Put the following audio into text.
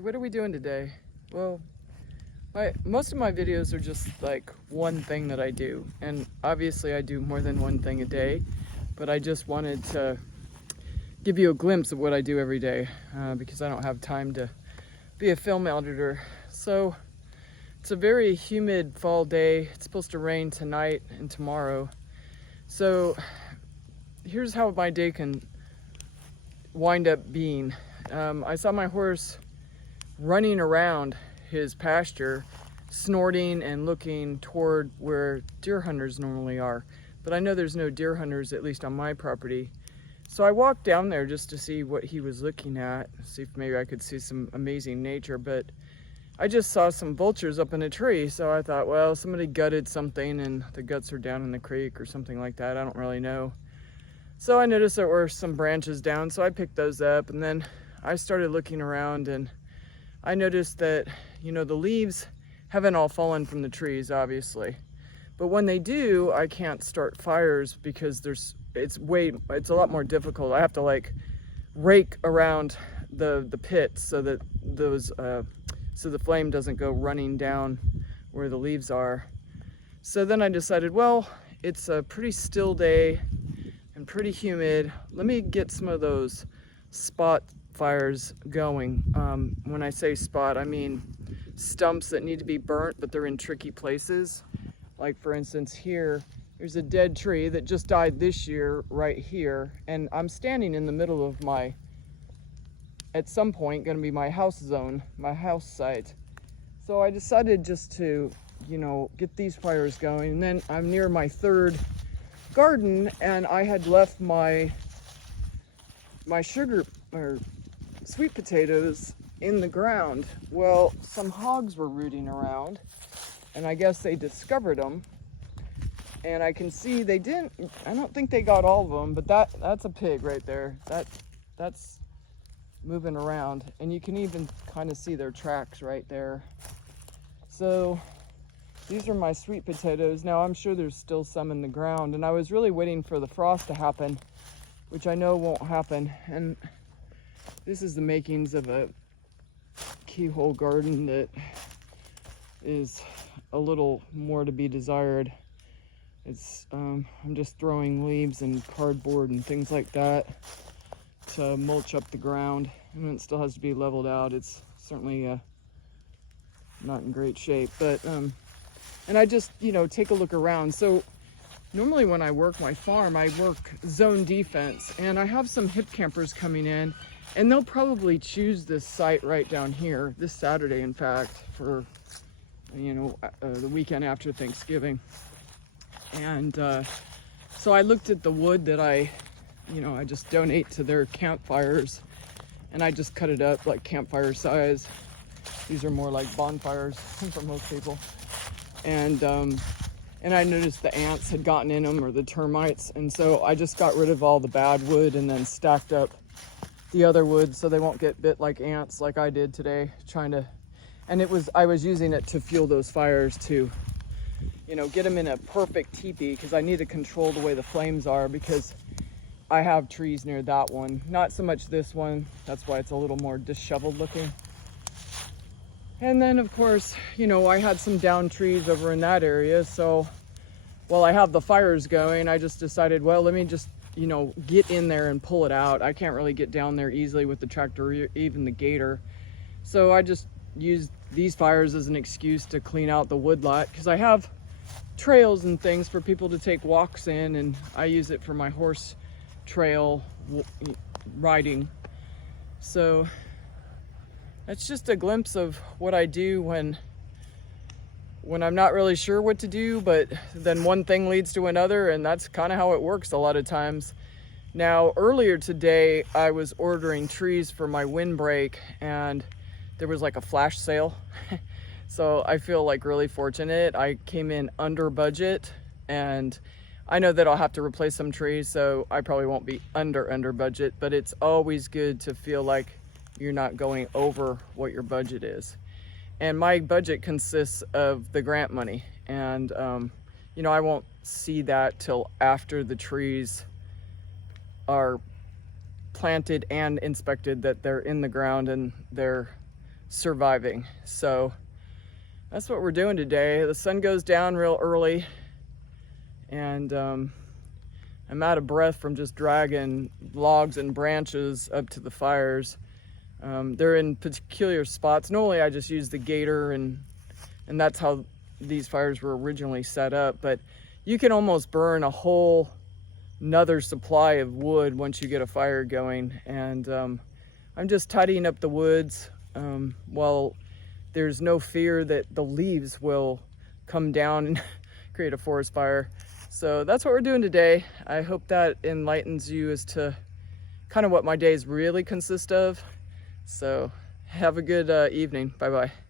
So what are we doing today? Well, most of my videos are just like one thing that I do, and obviously I do more than one thing a day, but I just wanted to give you a glimpse of what I do every day because I don't have time to be a film editor. So it's a very humid fall day. It's supposed to rain tonight and tomorrow. So here's how my day can wind up being. I saw my horse running around his pasture, snorting and looking toward where deer hunters normally are. But I know there's no deer hunters, at least on my property. So I walked down there just to see what he was looking at, see if maybe I could see some amazing nature, but I just saw some vultures up in a tree. So I thought, well, somebody gutted something and the guts are down in the creek or something like that. I don't really know. So I noticed there were some branches down, so I picked those up, and then I started looking around, and I noticed that, you know, the leaves haven't all fallen from the trees, obviously. But when they do, I can't start fires because it's a lot more difficult. I have to like rake around the pits so that so the flame doesn't go running down where the leaves are. So then I decided, well, it's a pretty still day and pretty humid. Let me get some of those spot fires going. When I say spot, I mean stumps that need to be burnt, but they're in tricky places. Like for instance, here's a dead tree that just died this year right here, and I'm standing in the middle of at some point, going to be my house zone, my house site. So I decided just to, you know, get these fires going, and then I'm near my third garden, and I had left my sugar or sweet potatoes in the ground. Well, some hogs were rooting around, and I guess they discovered them, and I can see I don't think they got all of them, but that's a pig right there. That's moving around, and you can even kind of see their tracks right there. So these are my sweet potatoes. Now I'm sure there's still some in the ground, and I was really waiting for the frost to happen, which I know won't happen. And this is the makings of a keyhole garden that is a little more to be desired. It's I'm just throwing leaves and cardboard and things like that to mulch up the ground, and it still has to be leveled out. It's certainly not in great shape, but and I just, you know, take a look around. So normally when I work my farm, I work zone defense, and I have some hip campers coming in, and they'll probably choose this site right down here this Saturday, in fact, for, you know, the weekend after Thanksgiving. And so I looked at the wood that I just donate to their campfires, and I just cut it up like campfire size. These are more like bonfires for most people. And I noticed the ants had gotten in them, or the termites, and so I just got rid of all the bad wood and then stacked up the other wood so they won't get bit like ants like I did today, I was using it to fuel those fires to, you know, get them in a perfect teepee, because I need to control the way the flames are, because I have trees near that one, not so much this one. That's why it's a little more disheveled looking. And then of course, you know, I had some down trees over in that area, so while I have the fires going, I just decided, well, let me just, you know, get in there and pull it out. I can't really get down there easily with the tractor or even the gator. So I just used these fires as an excuse to clean out the woodlot, because I have trails and things for people to take walks in, and I use it for my horse trail riding. So that's just a glimpse of what I do when I'm not really sure what to do, but then one thing leads to another, and that's kind of how it works a lot of times. Now, earlier today, I was ordering trees for my windbreak, and there was like a flash sale. So I feel like really fortunate. I came in under budget, and I know that I'll have to replace some trees, so I probably won't be under budget, but it's always good to feel like you're not going over what your budget is. And my budget consists of the grant money, and you know, I won't see that till after the trees are planted and inspected, that they're in the ground and they're surviving. So that's what we're doing today. The sun goes down real early, and I'm out of breath from just dragging logs and branches up to the fires. They're in peculiar spots. Normally I just use the gator, and that's how these fires were originally set up, but you can almost burn a whole another supply of wood once you get a fire going. And I'm just tidying up the woods while there's no fear that the leaves will come down and create a forest fire. So that's what we're doing today. I hope that enlightens you as to kind of what my days really consist of. So have a good evening. Bye-bye.